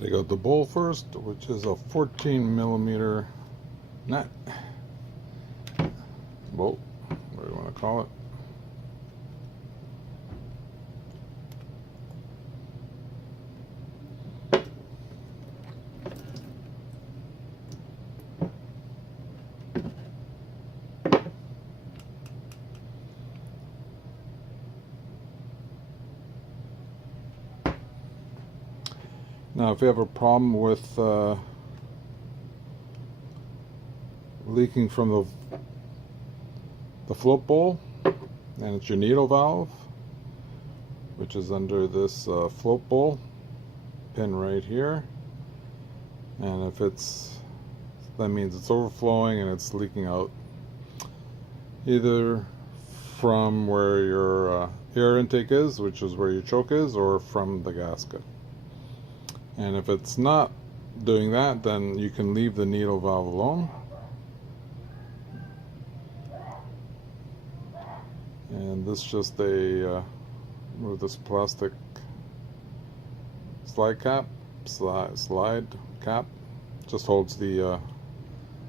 Take out the bowl first, which is a 14 millimeter nut bolt, whatever you want to call it. Now, if you have a problem with leaking from the float bowl, and it's your needle valve, which is under this float bowl pin right here, and if that means it's overflowing and it's leaking out, either from where your air intake is, which is where your choke is, or from the gasket. And if it's not doing that, then you can leave the needle valve alone. And this just with this plastic slide cap, just holds the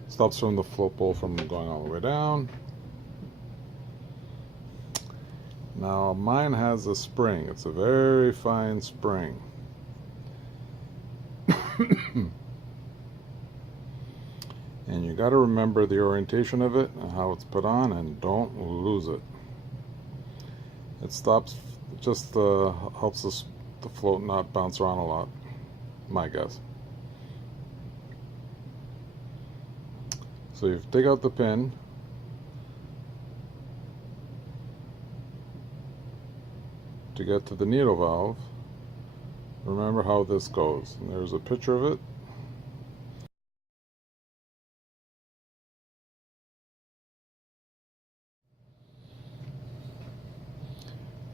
stops from the float bowl from going all the way down. Now mine has a spring. It's a very fine spring. And you got to remember the orientation of it and how it's put on, and don't lose it. It stops, just helps the float not bounce around a lot, my guess. So you take out the pin, to get to the needle valve. Remember how this goes. And there's a picture of it.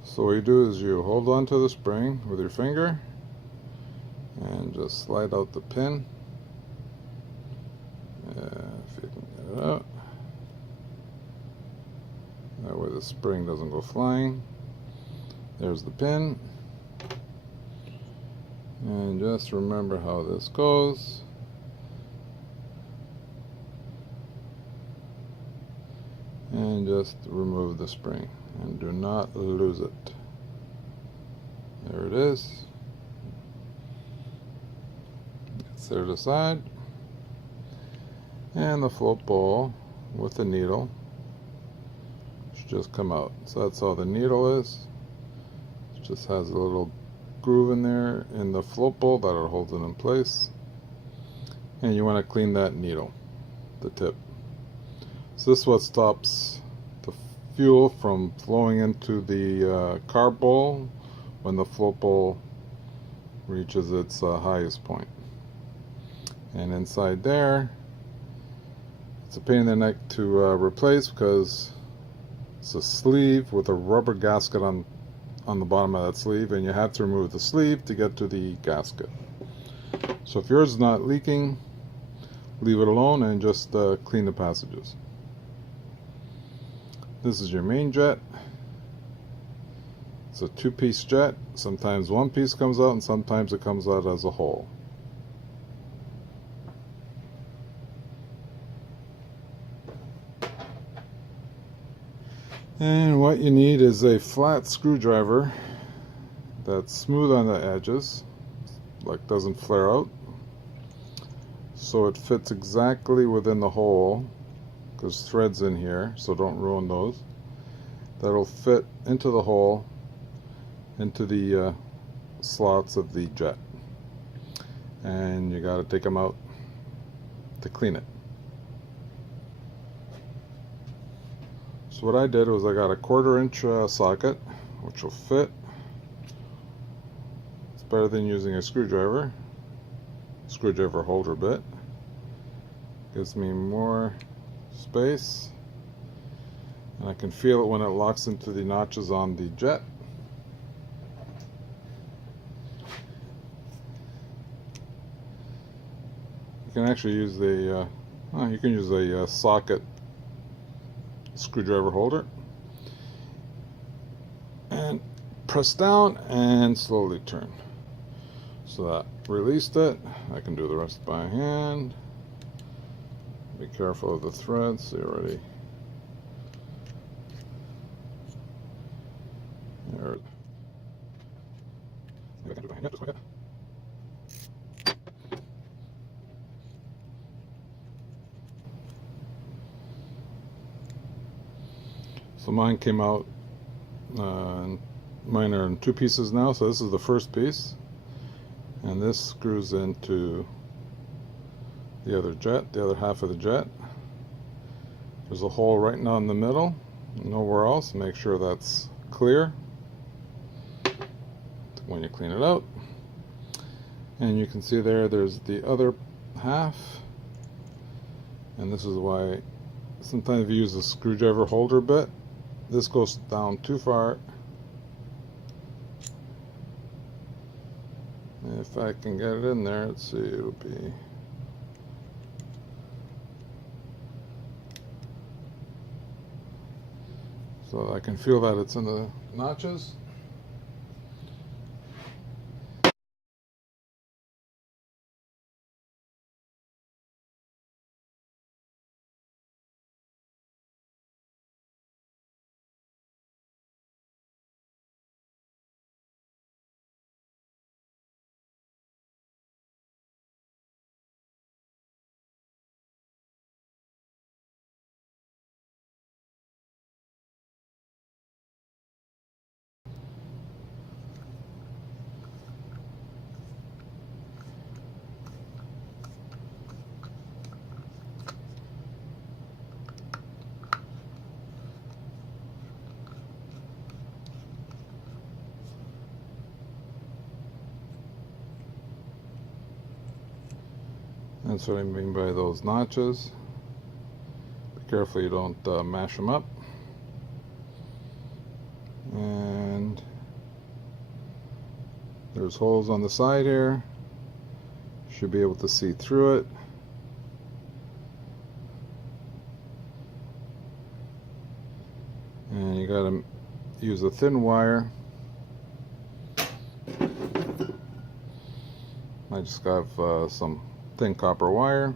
So what you do is you hold on to the spring with your finger and just slide out the pin. If you can get it out. That way the spring doesn't go flying. There's the pin. And just remember how this goes. And just remove the spring. And do not lose it. There it is. Set it aside. And the float bowl with the needle should just come out. So that's all the needle is. It just has a little groove in there in the float bowl that holds it in place. And you want to clean that needle, the tip. So this is what stops the fuel from flowing into the carb bowl when the float bowl reaches its highest point. And inside there, it's a pain in the neck to replace because it's a sleeve with a rubber gasket on the bottom of that sleeve, and you have to remove the sleeve to get to the gasket. So if yours is not leaking, leave it alone and just clean the passages. This is your main jet. It's a two-piece jet. Sometimes one piece comes out and sometimes it comes out as a whole. And what you need is a flat screwdriver that's smooth on the edges, like doesn't flare out, so it fits exactly within the hole. There's threads in here, so don't ruin those. That'll fit into the hole, into the slots of the jet, and you got to take them out to clean it. So what I did was I got a 1/4 inch socket, which will fit. It's better than using a screwdriver holder bit. Gives me more space, and I can feel it when it locks into the notches on the jet. You can actually use a socket screwdriver holder, and press down and slowly turn. So that released it. I can do the rest by hand. Be careful of the threads. See already. There. I can do it by hand. Just like that. So mine came out. Mine are in two pieces now. So this is the first piece, and this screws into the other jet, the other half of the jet. There's a hole right now in the middle, nowhere else. Make sure that's clear when you clean it out. And you can see there's the other half, and this is why sometimes if you use a screwdriver holder bit, this goes down too far. If I can get it in there, let's see, it'll be so I can feel that it's in the notches. That's what I mean by those notches. Be careful you don't mash them up. And there's holes on the side here. Should be able to see through it. And you gotta use a thin wire. I just got some thin copper wire,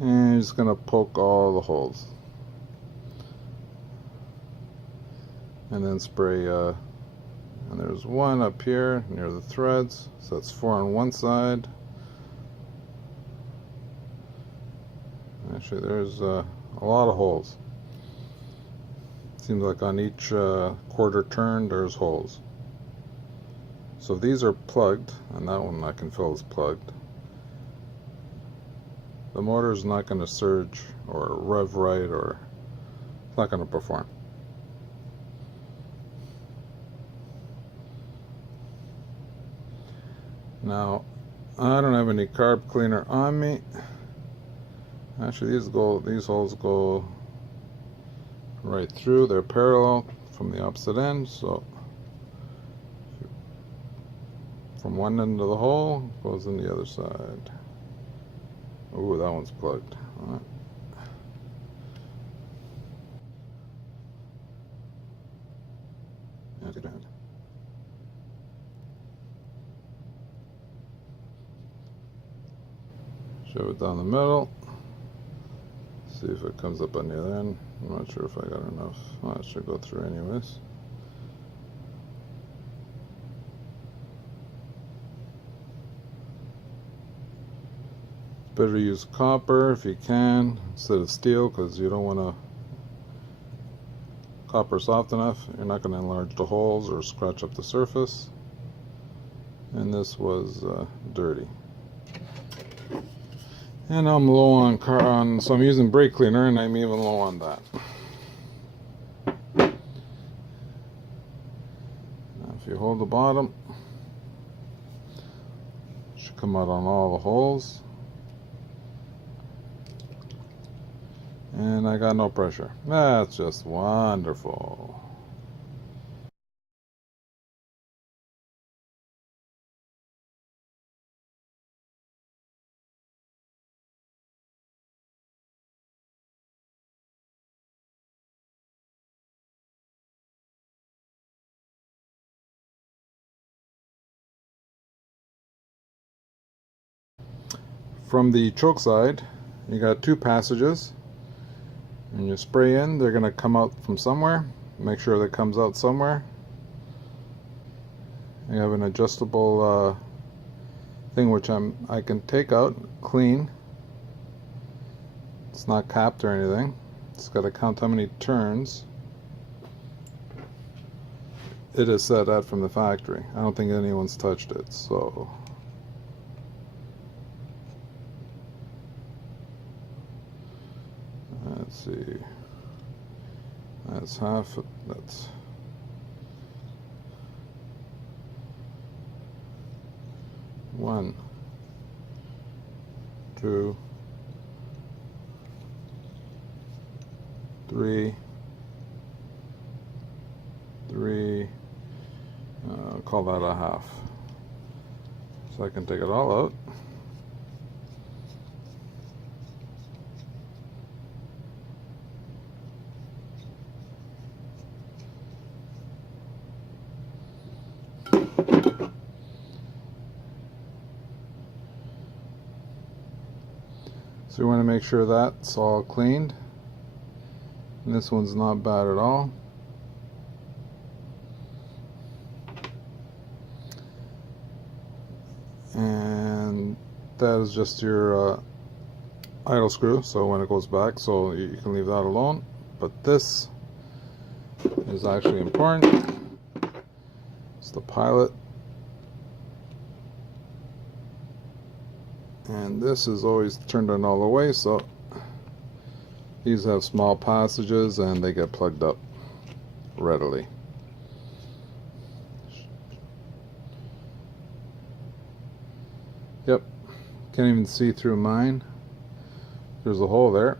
and you're just gonna poke all the holes, and then spray. And there's one up here near the threads, so that's 4 on one side. Actually, there's a lot of holes. Seems like on each quarter turn there's holes. So these are plugged, and that one I can feel is plugged. The motor is not going to surge or rev right, or it's not going to perform. Now, I don't have any carb cleaner on me. Actually, these holes go right through. They're parallel from the opposite end, so from one end of the hole goes in the other side. Ooh, that one's plugged. All right. That's good. Shove it down the middle. See if it comes up on the other end. I'm not sure if I got enough. Oh, it should go through anyways. Better use copper if you can instead of steel, because you don't want to. Copper soft enough, you're not going to enlarge the holes or scratch up the surface. And this was dirty. And I'm low on so I'm using brake cleaner, and I'm even low on that. Now if you hold the bottom, it should come out on all the holes. And I got no pressure. That's just wonderful. from the choke side, you got two passages, and you spray in. They're going to come out from somewhere. Make sure that comes out somewhere. You have an adjustable thing which I can take out clean. It's not capped or anything. It's got to count how many turns. It is set at from the factory. I don't think anyone's touched it, so let's see. That's half. That's 1, 2, 3, 3. I'll call that a half. So I can take it all out. So you want to make sure that's all cleaned. And this one's not bad at all. And that is just your idle screw, so when it goes back, so you can leave that alone. But this is actually important. It's the pilot. And this is always turned on all the way, so these have small passages and they get plugged up readily. Yep, can't even see through mine. There's a hole there.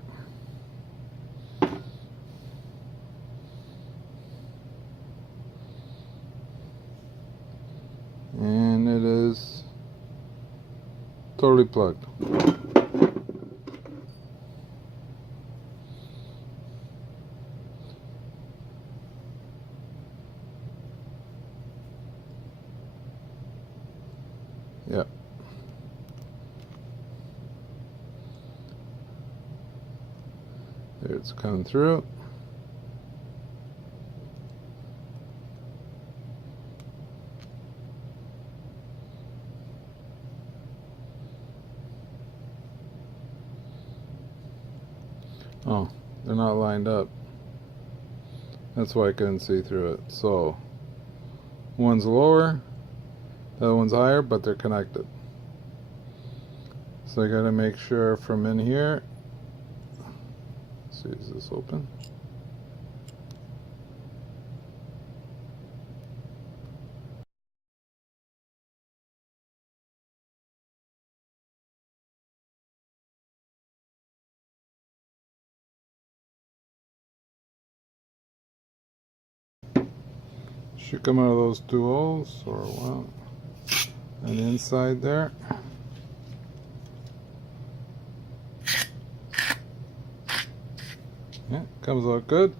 And it is totally plugged. Yep. There, it's coming through. Oh, they're not lined up. That's why I couldn't see through it. So, one's lower, the other one's higher, but they're connected. So I gotta make sure from in here. Let's see, is this open? Should come out of those two holes, or one, and inside there. Yeah, comes out good.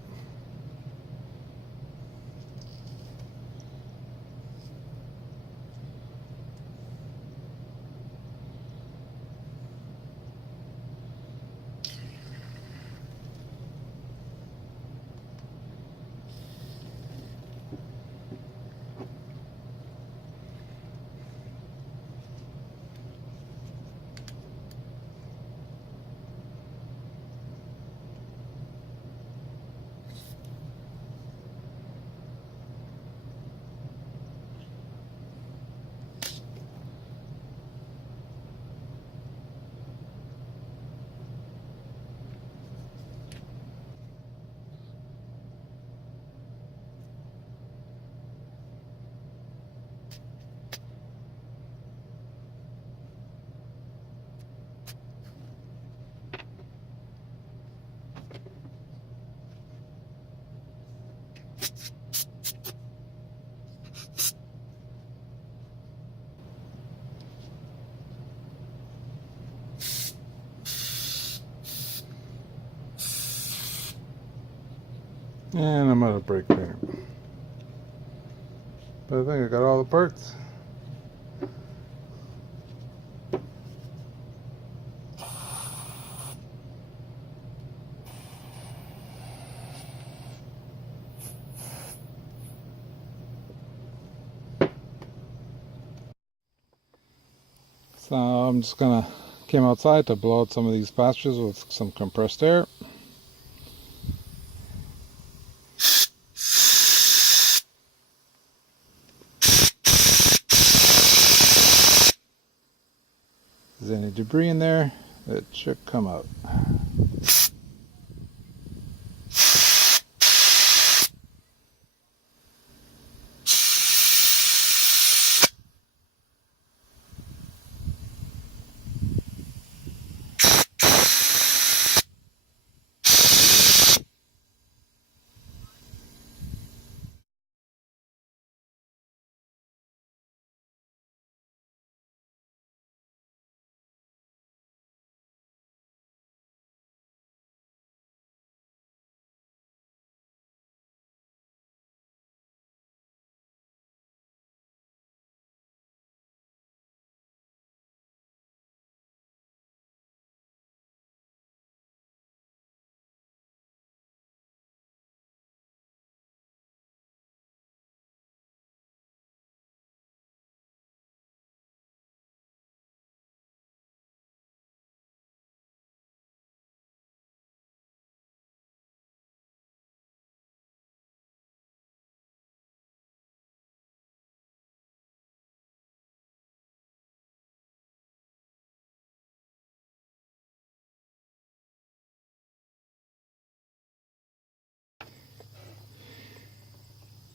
And I'm out of brake cleaner. But I think I got all the parts. So I'm just gonna came outside to blow out some of these passages with some compressed air. If there's any debris in there, it should come out.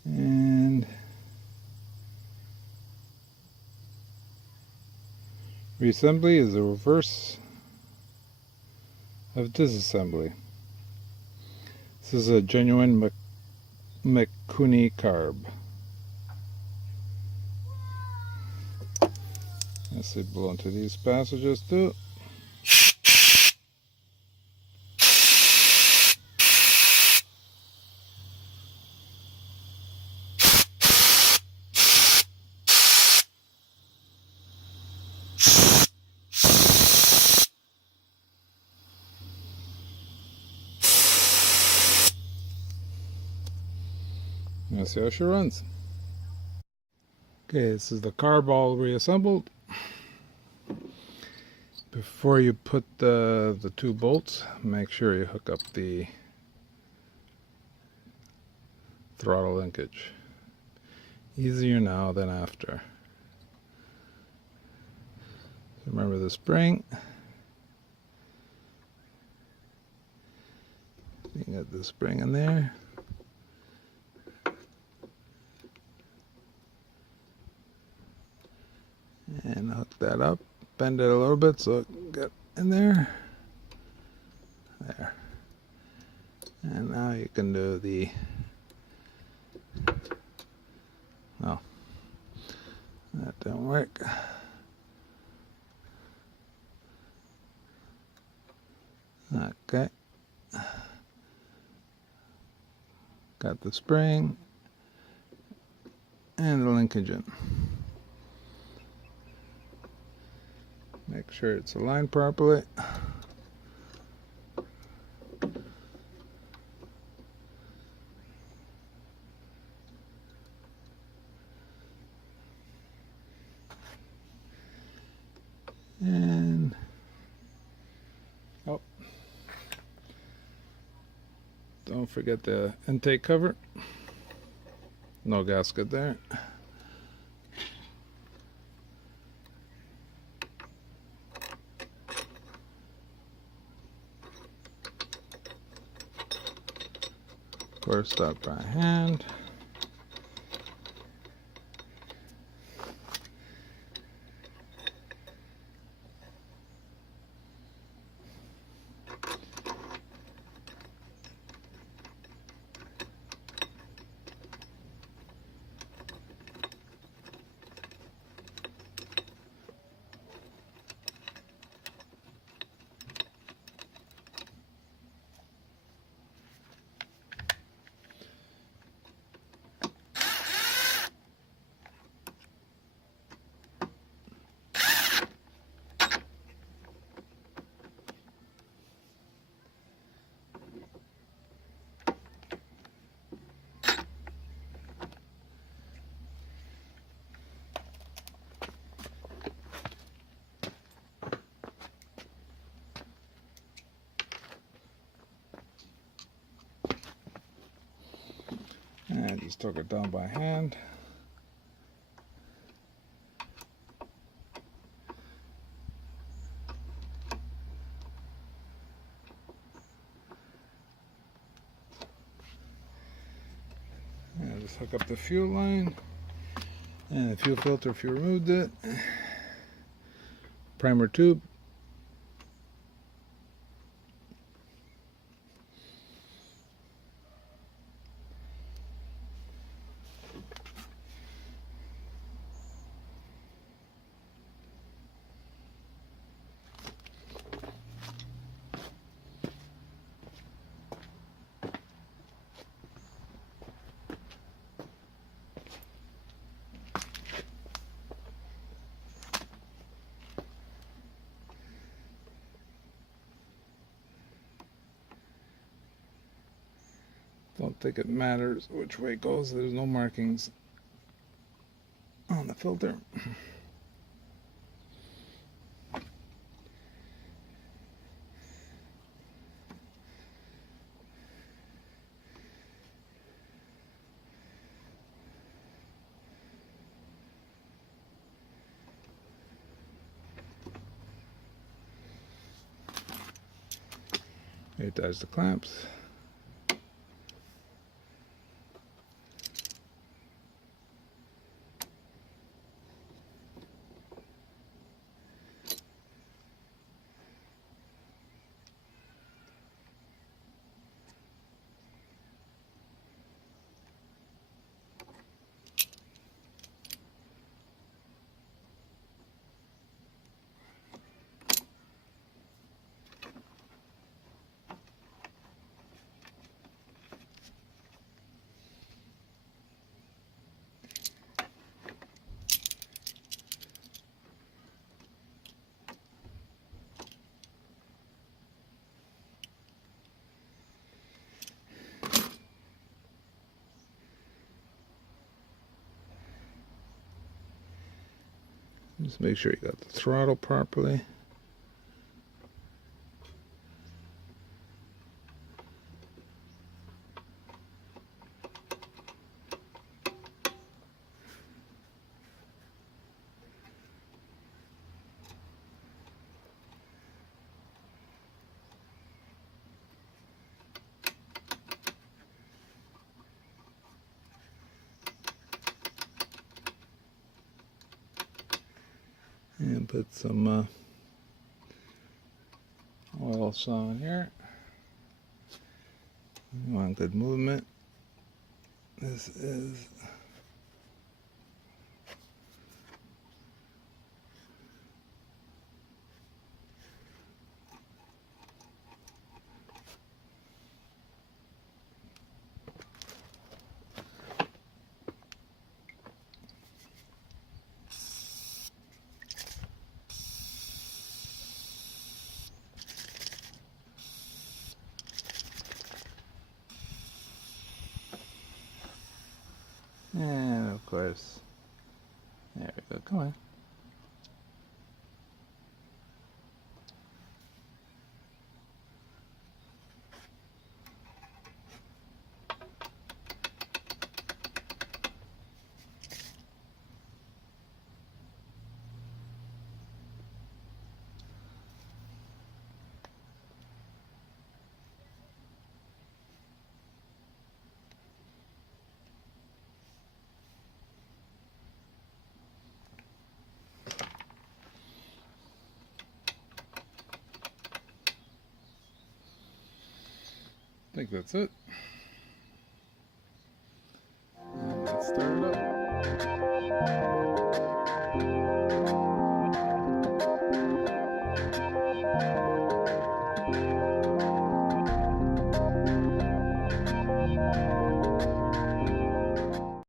And reassembly is the reverse of disassembly. This is a genuine Mikuni carb. Let's see, blow into these passages too. Let's see how she runs. Okay, this is the carb all reassembled. Before you put the two bolts, make sure you hook up the throttle linkage. Easier now than after. Remember the spring. You got the spring in there. And hook that up. Bend it a little bit so it can get in there. There. And now you can do the... Oh, that didn't work. Okay. Got the spring and the linkage in. Make sure it's aligned properly. And oh, don't forget the intake cover. No gasket there. Of course, start by hand. just took it down by hand. And just hook up the fuel line and the fuel filter if you removed it. Primer tube. Don't think it matters which way it goes. There's no markings on the filter. Attach the clamps. Just make sure you got the throttle properly. And put some oil on here. You want good movement. This is and of course, there we go, come on. I think that's it. And let's start it up.